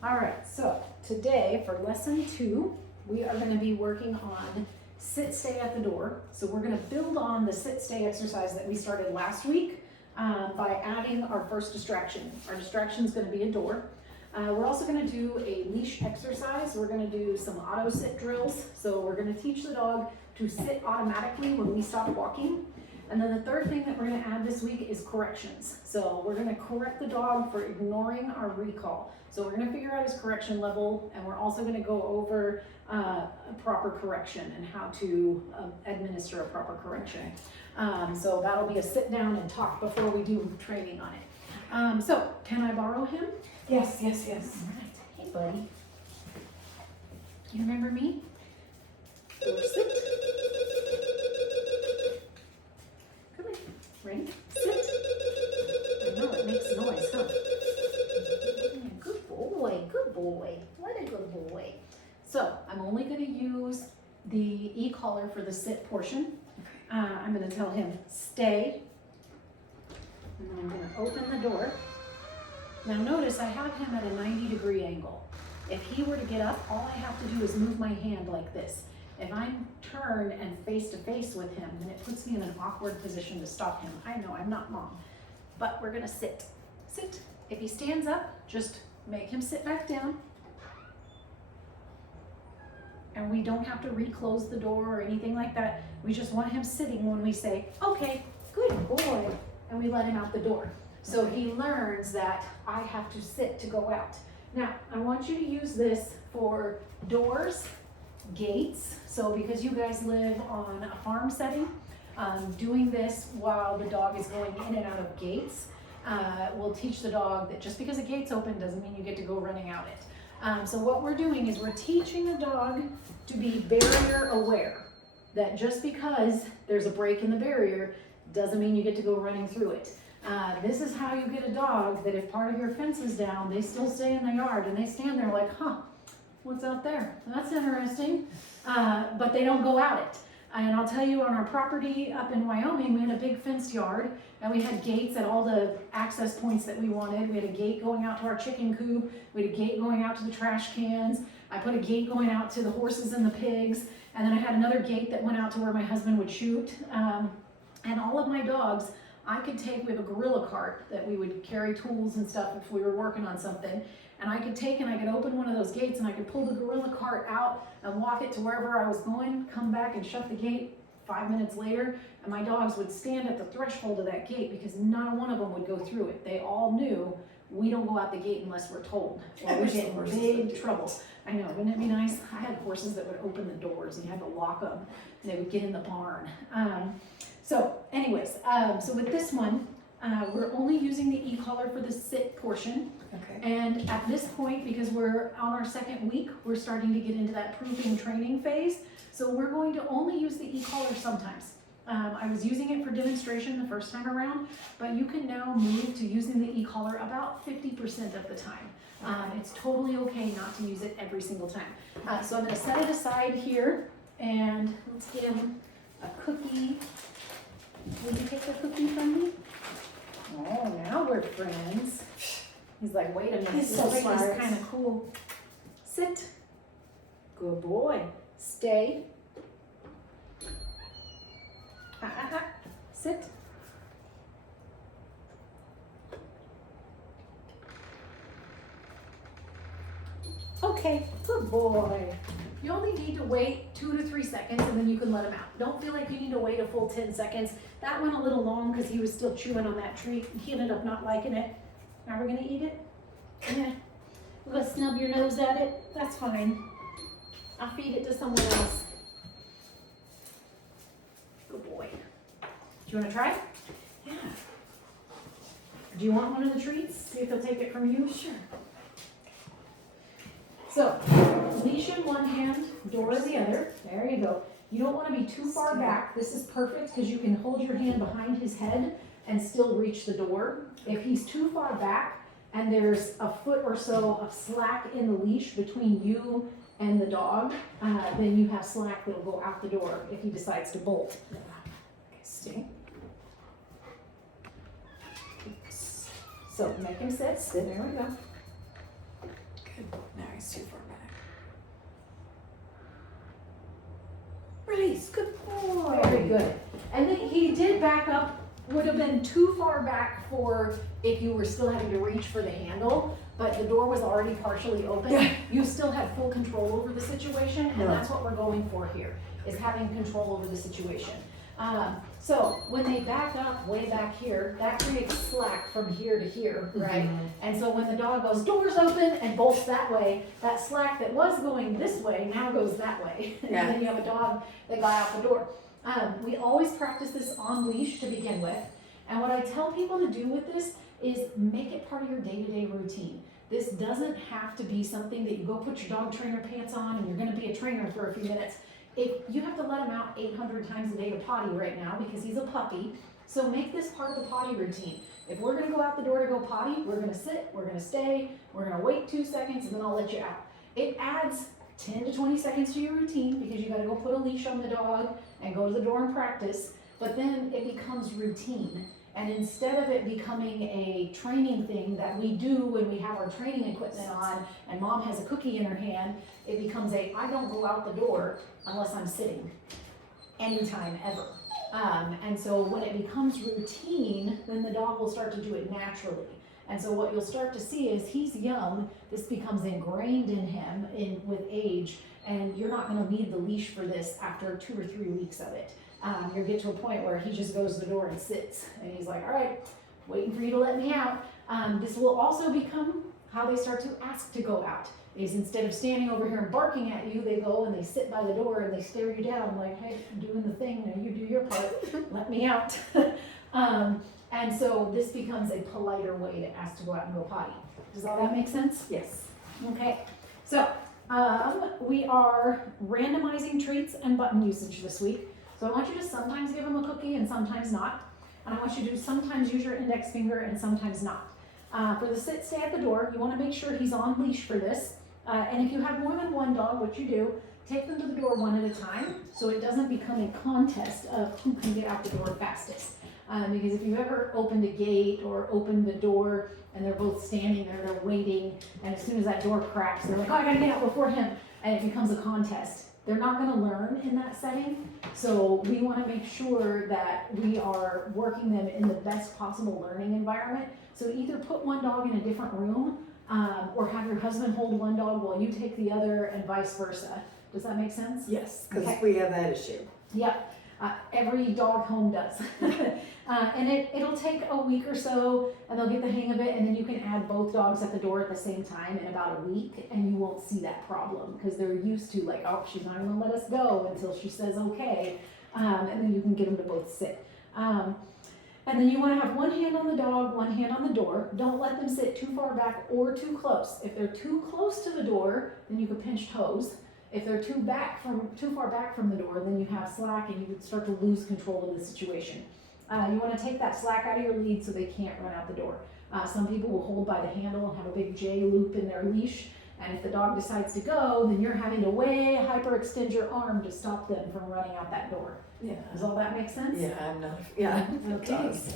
All right, so today for lesson 2, we are going to be working on sit, stay at the door. So we're going to build on the sit, stay exercise that we started last week by adding our first distraction. Our distraction is going to be a door. We're also going to do a leash exercise. We're going to do some auto sit drills. So we're going to teach the dog to sit automatically when we stop walking. And then the third thing that we're going to add this week is corrections. So we're going to correct the dog for ignoring our recall. So we're going to figure out his correction level, and we're also going to go over a proper correction and how to administer a proper correction. So that'll be a sit down and talk before we do training on it. So can I borrow him? Yes. All right. Hey, buddy. You remember me? Door sit. Come here. Ring. Sit. I know it makes noise, huh? Good boy. Good boy. What a good boy. So I'm only going to use the e-collar for the sit portion. I'm going to tell him stay. And then I'm going to open the door. Now notice I have him at a 90-degree angle. If he were to get up, all I have to do is move my hand like this. If I'm turned and face to face with him, then it puts me in an awkward position to stop him. I know, I'm not mom, but we're gonna sit. Sit. If he stands up, just make him sit back down. And we don't have to reclose the door or anything like that. We just want him sitting when we say, okay, good boy, and we let him out the door. So he learns that I have to sit to go out. Now, I want you to use this for doors, gates. So because you guys live on a farm setting, doing this while the dog is going in and out of gates will teach the dog that just because a gate's open doesn't mean you get to go running out it. So what we're doing is we're teaching the dog to be barrier aware. That just because there's a break in the barrier doesn't mean you get to go running through it. This is how you get a dog that if part of your fence is down, they still stay in the yard and they stand there like, huh, what's out there? That's interesting. But they don't go out it. And I'll tell you, on our property up in Wyoming, we had a big fenced yard and we had gates at all the access points that we wanted. We had a gate going out to our chicken coop. We had a gate going out to the trash cans. I put a gate going out to the horses and the pigs. And then I had another gate that went out to where my husband would shoot. And all of my dogs, I could take, we have a gorilla cart that we would carry tools and stuff if we were working on something. And I could take and I could open one of those gates and I could pull the gorilla cart out and walk it to wherever I was going, come back and shut the gate 5 minutes later. And my dogs would stand at the threshold of that gate because not one of them would go through it. They all knew we don't go out the gate unless we're told, or we get in big trouble. I know, wouldn't it be nice? I had horses that would open the doors and you had to lock them and they would get in the barn. So anyways, so with this one, we're only using the e-collar for the sit portion. Okay. And at this point, because we're on our second week, we're starting to get into that proving training phase. So we're going to only use the e-collar sometimes. I was using it for demonstration the first time around, but you can now move to using the e-collar about 50% of the time. It's totally okay not to use it every single time. So I'm going to set it aside here, and let's get him a cookie. Will you take the cookie from me? Oh, now we're friends. He's like, wait a minute, He's this so lady's smart. kind of cool. Sit. Good boy. Stay. Sit. Okay, good boy. You only need to wait 2 to 3 seconds and then you can let him out. Don't feel like you need to wait a full 10 seconds. That went a little long because he was still chewing on that treat. He ended up not liking it. Now we're gonna eat it? Yeah. We're gonna snub your nose at it? That's fine. I'll feed it to someone else. Good boy. Do you wanna try? Yeah. Do you want one of the treats? See if they'll take it from you? Sure. So, leash in one hand, door in the other. There you go. You don't want to be too far back. This is perfect because you can hold your hand behind his head and still reach the door. If he's too far back and there's a foot or so of slack in the leash between you and the dog, then you have slack that'll go out the door if he decides to bolt. Okay, stay. So make him sit. There we go. Good Nice, good boy. Very good. And then he did back up, would have been too far back for if you were still having to reach for the handle, but the door was already partially open. Yeah. You still had full control over the situation, and Yeah. that's what we're going for here, is having control over the situation. So when they back up way back here, that creates slack from here to here, right? Mhm. And so when the dog goes, doors open, and bolts that way, that slack that was going this way now goes that way. Yeah. And then you have a dog that got out the door. We always practice this on leash to begin with. And what I tell people to do with this is make it part of your day-to-day routine. This doesn't have to be something that you go put your dog trainer pants on and you're gonna be a trainer for a few minutes. If you have to let him out 800 times a day to potty right now because he's a puppy, so make this part of the potty routine. If we're gonna go out the door to go potty, we're gonna sit, we're gonna stay, we're gonna wait 2 seconds, and then I'll let you out. It adds 10 to 20 seconds to your routine because you gotta go put a leash on the dog and go to the door and practice, but then it becomes routine. And instead of it becoming a training thing that we do when we have our training equipment on and mom has a cookie in her hand, it becomes I don't go out the door unless I'm sitting, anytime ever. And so when it becomes routine, then the dog will start to do it naturally. And so what you'll start to see is he's young, this becomes ingrained in him with age, and you're not gonna need the leash for this after 2 or 3 weeks of it. You'll get to a point where he just goes to the door and sits, and he's like, all right, waiting for you to let me out. This will also become how they start to ask to go out, is instead of standing over here and barking at you, they go and they sit by the door and they stare you down like, hey, I'm doing the thing, now you do your part, let me out. And so this becomes a politer way to ask to go out and go potty. Does all that make sense? Yes. Okay, so we are randomizing treats and button usage this week. So I want you to sometimes give him a cookie and sometimes not. And I want you to sometimes use your index finger and sometimes not. For the sit, stay at the door, you want to make sure he's on leash for this. And if you have more than one dog, what you do, take them to the door one at a time so it doesn't become a contest of who can get out the door fastest. Because if you've ever opened a gate or opened the door and they're both standing there, they're waiting, and as soon as that door cracks, they're like, oh, I gotta get out before him, and it becomes a contest. They're not gonna learn in that setting, so we wanna make sure that we are working them in the best possible learning environment. So either put one dog in a different room, or have your husband hold one dog while you take the other, and vice versa. Does that make sense? Yes, because Okay. we have that issue. Yep, every dog home does. And it'll take a week or so, and they'll get the hang of it, and then you can add both dogs at the door at the same time in about a week, and you won't see that problem, because they're used to like, oh, she's not gonna let us go until she says okay, and then you can get them to both sit. And then you wanna have one hand on the dog, one hand on the door. Don't let them sit too far back or too close. If they're too close to the door, then you could pinch toes. If they're too far back from the door, then you have slack and you would start to lose control of the situation. You want to take that slack out of your lead so they can't run out the door. Some people will hold by the handle and have a big J loop in their leash, and if the dog decides to go, then you're having to way hyperextend your arm to stop them from running out that door. Yeah. Does all that make sense? Yeah, I'm not, yeah, it Okay. does.